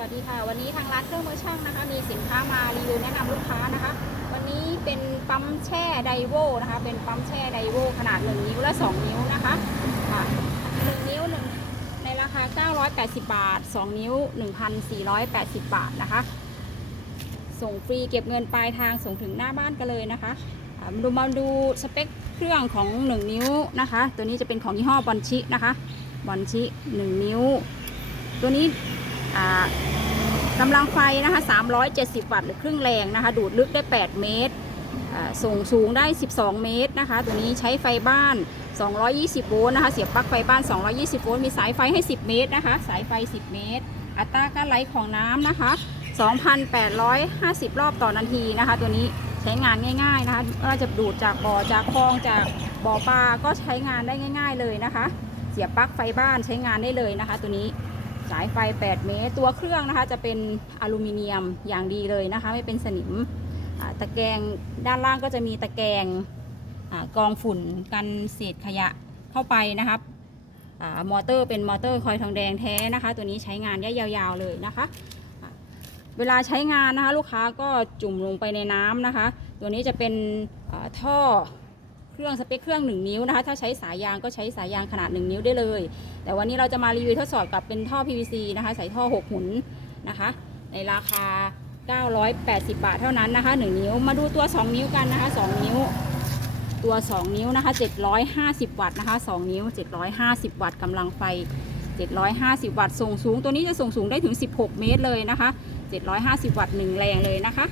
วัสดีค่ะ วันนี้ทางร้านเครื่องมือช่างนะคะ มีสินค้ามารีวิวแนะนำลูกค้านะคะ วันนี้เป็นปั๊มแช่ไดโวนะคะ เป็นปั๊มแช่ไดโวขนาด 1 นิ้วและ 2 นิ้วนะคะค่ะ1นิ้วหนึ่งในราคา 980 บาท 2 นิ้ว 1,480 บาทนะคะ ส่งฟรีเก็บเงินปลายทางส่งถึงหน้าบ้านกันเลยนะคะมาดูมาดูสเปคเครื่องของ 1 นิ้วนะคะ ตัวนี้จะเป็นของยี่ห้อบอนชินะคะบอนชิ 1 นิ้ว ตัวนี้ กำลังไฟนะคะ 370 วัตต์หรือครึ่งแรงนะคะ ดูดลึกได้ 8 เมตร ส่งสูงได้ 12 เมตรนะคะ ตัวนี้ใช้ไฟบ้าน 220 โวลต์นะคะ เสียบปลั๊กไฟบ้าน 220 โวลต์ มีสายไฟให้ 10 เมตรนะคะ สายไฟ 10 เมตร อัตราการไหลของน้ำนะคะ 2,850 รอบต่อนาทีนะคะ ตัวนี้ใช้งานง่ายๆนะคะไม่ว่าจะดูดจากบ่อจากคลองจากบ่อปลาก็ใช้งานได้ง่าย ๆเลยนะคะ เสียบปลั๊กไฟบ้านใช้งานได้เลยนะคะ ตัวนี้ สายไฟ 8 เมตร ตัวเครื่องนะคะจะเป็นอลูมิเนียมอย่างดีเลยนะคะ ไม่เป็นสนิมตะแกรงด้านล่างก็จะมีตะแกรงอกรองฝุ่นกันเศษขยะเข้าไปนะครับอมอเตอร์เป็นมอเตอร์คอยทองแดงแท้นะคะ ตัวนี้ใช้งานได้ยาวๆเลยนะคะเวลาใช้งานนะคะลูกค้าก็จุ่มลงไปในน้ำนะคะ ตัวนี้จะเป็นท่อ รื่องสเปคเครื่อง1นิ้วนะคะถ้าใช้สายยางก็ใช้สายยางขนาด 1 นิ้วได้เลย แต่วันนี้เราจะมารีวิวทดสอบกับเป็นท่อ PVC นะคะใส่ท่อ 6 หุนนะคะ ในราคา 980 บาทเท่านั้นนะคะ 1 นิ้วมาดูตัว 2 นิ้วกันนะคะ 2 นิ้ว ตัว 2 นิ้วนะคะ 750 วัตต์นะคะ 2 นิ้ว 750 วัตต์กำลังไฟ 750 วัตต์ส่งสูงตัวนี้จะส่งสูงได้ถึง 16 เมตรเลยนะคะ 750 วัตต์1แรงเลยนะคะ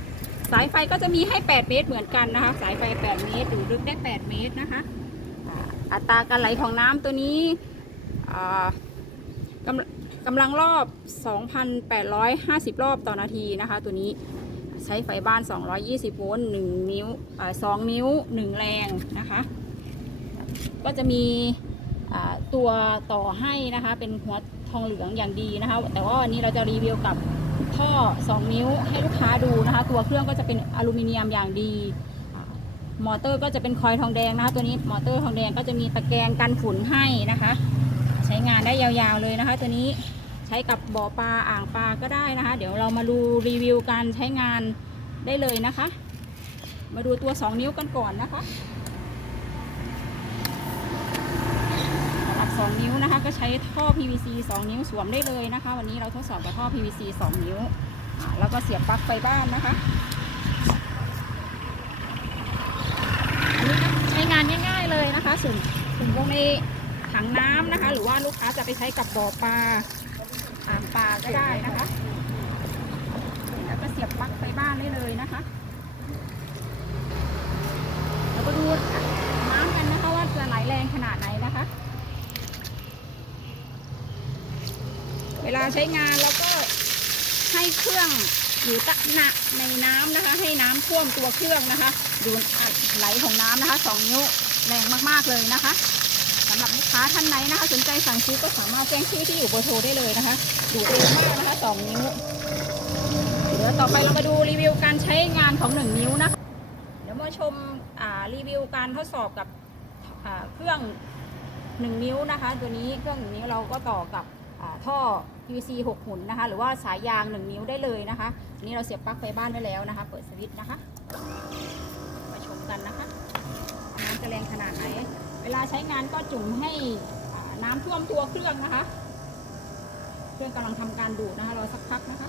สายไฟก็จะมีให้ 8 เมตรเหมือนกันนะคะ สายไฟ 8 เมตรดูลึกได้ 8 เมตรนะคะอัตราการไหลของน้ำตัวนี้กำกำลังรอบ 2,850 รอบต่อนาทีนะคะ ตัวนี้ใช้ไฟบ้าน 220 โวลต์1นิ้วอ2นิ้ว 1 แรงนะคะ ก็จะมีตัวต่อให้นะคะ เป็นหัวทองเหลืองอย่างดีนะคะ แต่ว่าวันนี้เราจะรีวิวกับ ท่อ 2 นิ้วให้ลูกค้าดูนะคะ ตัวเครื่องก็จะเป็นอลูมิเนียมอย่างดี มอเตอร์ก็จะเป็นคอยทองแดงนะคะ ตัวนี้มอเตอร์ทองแดงก็จะมีตะแกรงกันฝุ่นให้นะคะ ใช้งานได้ยาวๆเลยนะคะ ตัวนี้ใช้กับบ่อปลาอ่างปลาก็ได้นะคะ เดี๋ยวเรามาดูรีวิวการใช้งานได้เลยนะคะ มาดูตัว 2 นิ้วกันก่อนนะคะสำหรับ 2 นิ้วนะคะ ก็ใช้ท่อ PVC 2 นิ้วสวมได้เลยนะคะ วันนี้เราทดสอบกับท่อ PVC 2 นิ้วแล้วก็เสียบปลั๊กไฟบ้านนะคะอันนี้ก็ใช้งานง่าย ๆเลยนะคะสุ่มสุ่มลงในถังน้ำนะคะ หรือว่าลูกค้าจะไปใช้กับบ่อปลาอ่างปลาก็ได้นะคะแล้วก็เสียบปลั๊กไฟบ้านได้เลยนะคะเราก็ดูน้ำกันนะคะว่าจะไหลแรงขนาดไหนนะคะ เวลา ใช้งานแล้วก็ให้เครื่องอยู่ตะหนักในน้ำนะคะ ให้น้ำท่วมตัวเครื่องนะคะ ดูไหลของน้ำนะคะสองนิ้วแรงมากๆเลยนะคะสำหรับลูกค้าท่านไหนนะคะ สนใจสั่งซื้อก็สามารถแจ้งชื่อที่อยู่เบอร์โทรได้เลยนะคะ ดูเร็วมากนะคะสองนิ้วเดี๋ยวต่อไปเรามาดูรีวิวการใช้งานของหนึ่งนิ้วนะคะเดี๋ยวมาชมรีวิวการทดสอบกับเครื่องหนึ่งนิ้วนะคะ ตัวนี้เครื่องหนึ่งนิ้วเราก็ต่อกับ ท่อ PVC 6 หุ่นนะคะ หรือว่าสายยาง 1 นิ้วได้เลยนะคะนี้เราเสียบปลั๊กไฟบ้านไว้แล้วนะคะ เปิดสวิตช์นะคะ มาชมกันนะคะ น้ำจะแรงขนาดไหน เวลาใช้งานก็จุ่มให้น้ำท่วมตัวเครื่องนะคะ เครื่องกำลังทำการดูดนะคะรอสักพักนะคะ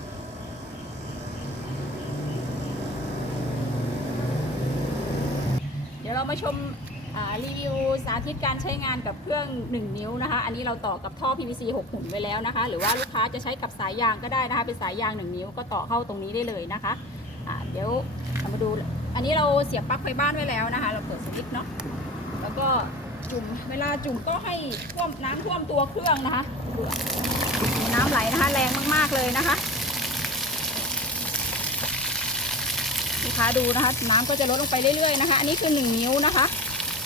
เดี๋ยวเรามาชม รีวิวสาธิตการใช้งานกับเครื่อง 1 นิ้วนะคะ อันนี้เราต่อกับท่อ PVC 6 หุ่นไว้แล้วนะคะ หรือว่าลูกค้าจะใช้กับสายยางก็ได้นะคะ เป็นสายยาง 1 นิ้วก็ต่อเข้าตรงนี้ได้เลยนะคะอ่าเดี๋ยวเรามาดู อันนี้เราเสียบปลั๊กไฟบ้านไว้แล้วนะคะ เราเปิดสวิตช์เนาะ แล้วก็จุ่ม เวลาจุ่มก็ให้ท่วมน้ำท่วมตัวเครื่องนะคะน้ำไหลนะคะ แรงมากๆเลยนะคะลูกค้าดูนะคะ น้ำก็จะลดลงไปเรื่อยๆนะคะ อันนี้คือ 1 นิ้วนะคะ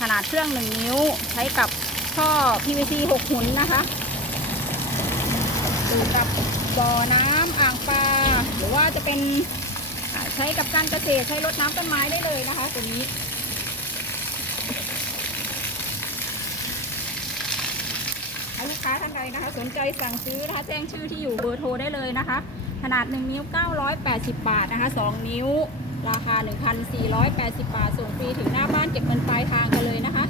ขนาดเครื่อง1นิ้ว ใช้กับท่อ PVC 6 หุนนะคะดูกับบ่อน้ำอ่างปลาหรือว่าจะเป็นใช้กับการเกษตรใช้รดน้ำต้นไม้ได้เลยนะคะตัวนี้ลูกค้าท่านใดนะคะ สนใจสั่งซื้อนะคะแจ้งชื่อที่อยู่เบอร์โทรได้เลยนะคะ ขนาด 1 นิ้ว 980 บาทนะคะ 2 นิ้ว ราคา 1,480 บาทส่งฟรีถึงหน้าบ้านเก็บเงินปลายทางกันเลยนะคะ